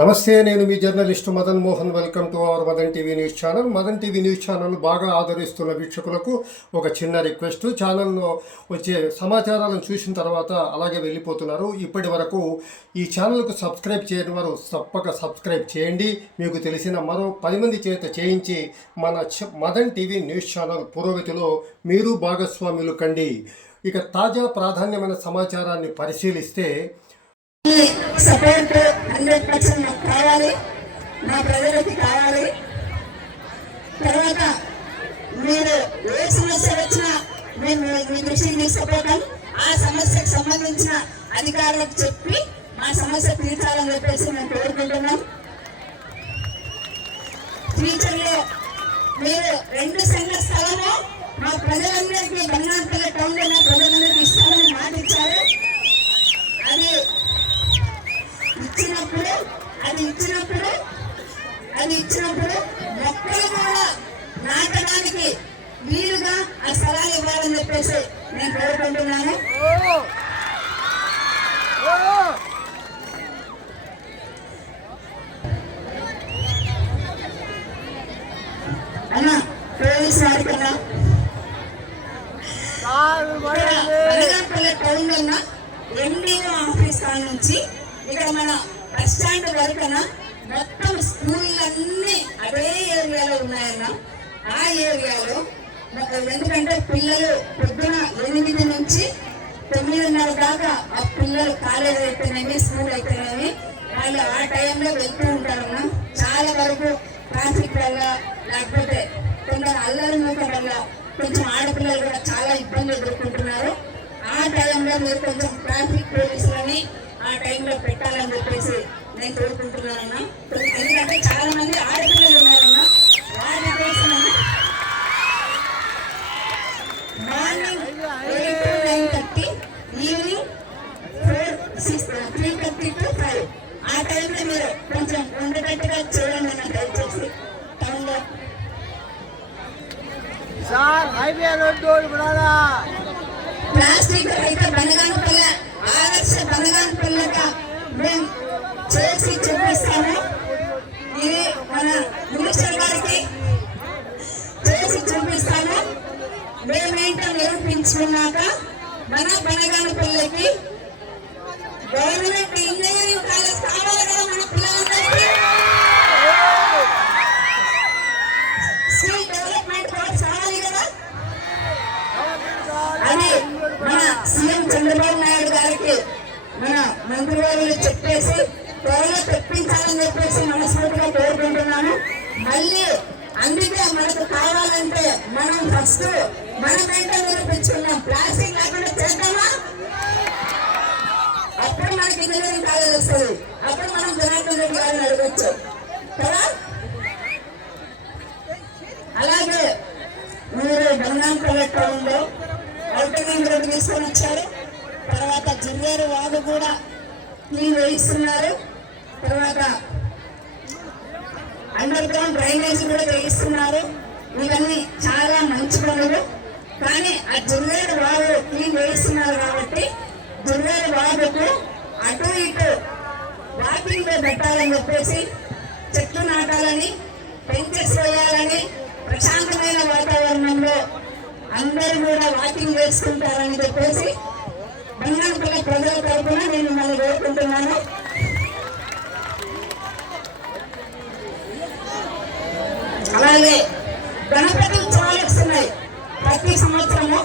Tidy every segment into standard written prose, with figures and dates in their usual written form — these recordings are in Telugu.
నమస్తే, నేను మీ journalist Madan Mohan. Welcome to our Madan TV news channel. Madan TV news channel బాగా ఆదరిస్తున్న వీక్షకులకు ఒక చిన్న రిక్వెస్ట్. ఛానల్లో వచ్చే సమాచారాలను చూసిన తర్వాత అలాగే వెళ్ళిపోతున్నారు. ఇప్పటి వరకు ఈ ఛానల్కు సబ్స్క్రైబ్ చేయని వారు తప్పక సబ్స్క్రైబ్ చేయండి. మీకు తెలిసిన మరో 10 మంది చేత చేయించి మన మదన్ టీవీ న్యూస్ ఛానల్ పురోగతిలో మీరు భాగస్వాములు కండి. ఇక తాజా ప్రాధాన్యమైన సమాచారాన్ని పరిశీలిస్తే, సపోర్ట్ 100% నాకు కావాలి, మా ప్రజలకి కావాలి. తర్వాత మీరు ఏ సమస్య వచ్చినా మేము మీ దృష్టికి తీసుకుపోతాం. ఆ సమస్యకు సంబంధించిన అధికారులకు చెప్పి మా సమస్య తీర్చాలని చెప్పేసి మేము కోరుకుంటున్నాం. ఫ్యూచర్లో మీరు 2 సెంట్ల స్థలము మా ప్రజలందరికీ బంగారుపల్లి టౌన్లో మా ప్రజలందరికీ ఇస్తామని మాట ఇచ్చారు. అది ఇచ్చినప్పుడు మొక్కలు కూడా నాటడానికి వీలుగా ఆ స్థలాలు ఇవ్వాలని చెప్పేసి నేను కోరుకుంటున్నాను. అన్నా పోలీసు వారి కన్నా బంగారుపల్లి టౌన్ ఉన్న ఎండిఓ ఆఫీస్ నుంచి ఇక్కడ మన బస్ స్టాండ్ వరకన్నా మొత్తం స్కూళ్ళన్నీ అదే ఏరియాలో ఉన్నాయన్న. ఆ ఏరియాలో ఎందుకంటే పిల్లలు పొద్దున 8 నుంచి 9:30 దాకా ఆ పిల్లలు కాలేజ్ అయితేనేమి స్కూల్ అయితేనేమి వాళ్ళు ఆ టైంలో వెళ్తూ ఉంటారన్న. చాలా వరకు ట్రాఫిక్ వల్ల లేకపోతే కొందరు అల్లరి మూక వల్ల కొంచెం ఆడపిల్లలు కూడా చాలా ఇబ్బంది ఎదుర్కొంటున్నారు. ఆ టైంలో మీరు కొంచెం ట్రాఫిక్ పోలీసులని ఆ టైంలో పెట్టాలని చెప్పేసి నేను కోరుకుంటున్నానన్నా. ఎందుకంటే చాలా మంది ఆడపిల్లలు ఉన్నారన్న. వారి కోసం మార్నింగ్ 8 to 9:30, ఈవినింగ్ 3:30 to 5 ఆ టైంలో మీరు కొంచెం ఉండేటట్టుగా చూడండి అన్న. దయచేసి టౌన్లో ప్లాస్టిక్ అయితే బనగానపల్లె ఆదర్శ బనగానపల్లెగా మేము చేసి చూపిస్తాము. ఇది మన మినిస్టర్ గారికి చేసి చూపిస్తాము. మేమేంటో నిరూపించుకున్నాక మన బనగానపల్లెకి గవర్నమెంట్ ఇంజనీరింగ్ కాలేజ్ కావాలి కదా. మన పిల్లలందరికీ స్కిల్ డెవలప్మెంట్ కోర్స్ కావాలి కదా. అని మన సీఎం చంద్రబాబు నాయుడు గారికి మన మంత్రివర్యులు చెప్పేసి త్వరలో తెప్పించాలని చెప్పేసి మనస్ఫూర్తిగా కోరుకుంటున్నాను. మళ్ళీ అందుకే మనకు కావాలంటే మనం ఫస్ట్ మనమేంటో నిరూపించుకున్నాం. ప్లాస్టిక్ లేకుండా చేద్దామా? అప్పుడు మనకి ఇంజనీరింగ్ కాలేజ్ వస్తుంది. అప్పుడు మనం జనార్దన్ రెడ్డి గారిని అడగచ్చు కదా. అలాగే మీరు బంగాంపల్లి టౌన్లో ఆల్టర్నేటివ్ రోడ్డు తీసుకొని వచ్చారు. తర్వాత జిల్లేరు వాగు కూడా క్లీన్ వేయిస్తున్నారు. తర్వాత అండర్ గ్రౌండ్ డ్రైనేజ్ కూడా వేయిస్తున్నారు. ఇవన్నీ చాలా మంచి పనులు. కానీ ఆ జిల్లేరు వాగు క్లీన్ వేయిస్తున్నారు కాబట్టి జిల్లేరు వాగుకు అటు ఇటు వాకింగ్ పెట్టాలని చెప్పేసి చెట్లు నాటాలని, పెంచెస్ వేయాలని, ప్రశాంతమైన వాతావరణంలో అందరూ కూడా వాకింగ్ చేసుకుంటారని చెప్పేసి బంగారుపల్లి ప్రజల తరఫున నేను మిమ్మల్ని కోరుకుంటున్నాను. అలాగే గణపతి ఉత్సవాలు వస్తున్నాయి. ప్రతి సంవత్సరము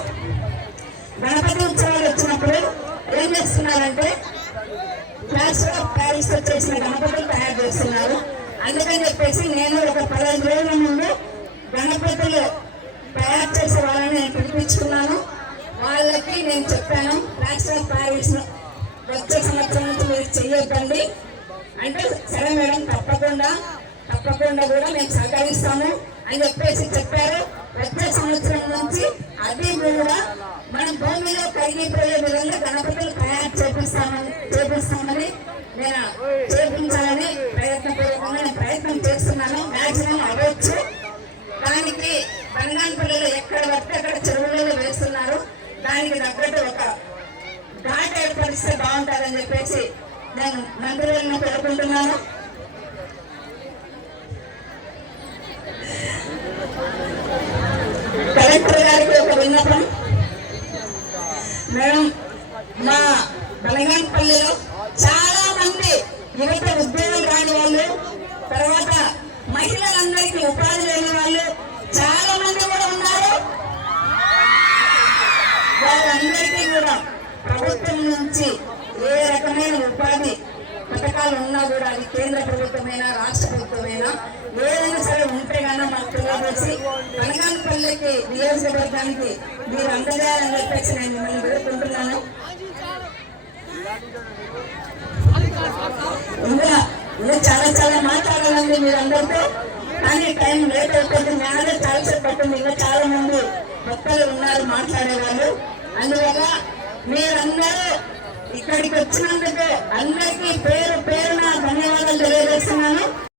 గణపతి ఉత్సవాలు వచ్చినప్పుడు ఏం చేస్తున్నారంటే ప్లాస్టర్ ఆఫ్ ప్యారిస్ తో చేసిన గణపతులు తయారు చేస్తున్నారు. అందుకని చెప్పేసి నేను ఒక 15 రోజుల ముందు గణపతులు తయారు చేసే వాళ్ళని నేను పిలిపించుకున్నాను. వాళ్ళకి నేను చెప్పాను, ప్లాస్టర్ ఆఫ్ ప్యారిస్ వచ్చే సంవత్సరం నుంచి మీరు చెయ్యొద్దండి అంటే, సరే మేడం తప్పకుండా కూడా మేము సహకరిస్తాము అని చెప్పేసి చెప్పారు. వచ్చే సంవత్సరం నుంచి అది కూడా మనం భూమిలో కరిగిపోయే విధంగా గణపతులు తయారు చేపిస్తామని నేను చేపించాలని ప్రయత్నపూర్వకంగా నేను ప్రయత్నం చేస్తున్నాను. మ్యాక్సిమం అవ్వచ్చు. దానికి బంగాంపల్లిలో ఎక్కడ పడితే అక్కడ చెరువులలో వేస్తున్నారు. దానికి తగ్గట్టు ఒక ఘాట్ ఏర్పరిస్తే బాగుంటుందని చెప్పేసి నేను మంత్రులను కోరుకుంటున్నాను. కలెక్టర్ గారికి ఒక విన్నపం. మేడం, మా బలగానపల్లిలో చాలా మంది యువత ఉద్యోగాలు రాని వాళ్ళు, తర్వాత మహిళలందరికీ ఉపాధి లేని వాళ్ళు చాలా మంది కూడా ఉన్నారు. వాళ్ళందరికీ కూడా ప్రభుత్వం నుంచి ఏ రకమైన ఉపాధి పథకాలు ఉన్నా కూడా అది కేంద్ర ప్రభుత్వమైనా రాష్ట్ర ప్రభుత్వమైనా ఏదైనా సరే ఉంటే కన్నా మాకు తెలియజేసి బలగానపల్లికి నియోజకవర్గానికి మీరు అందజేయాలని చెప్పేసి నేను మిమ్మల్ని వేడుకుంటున్నాను. ఇంకా చాలా చాలా మాట్లాడాలండి మీరందరితో, కానీ టైం లేట్ అయిపోతుంది. నేనే చాలాసేపు పట్టింది. ఇంకా చాలా మంది భక్తులు ఉన్నారు మాట్లాడేవాళ్ళు. అందువల్ల మీరందరూ ఇక్కడికి వచ్చినందుకు అందరికీ పేరు పేరున ధన్యవాదాలు తెలియజేస్తున్నాను.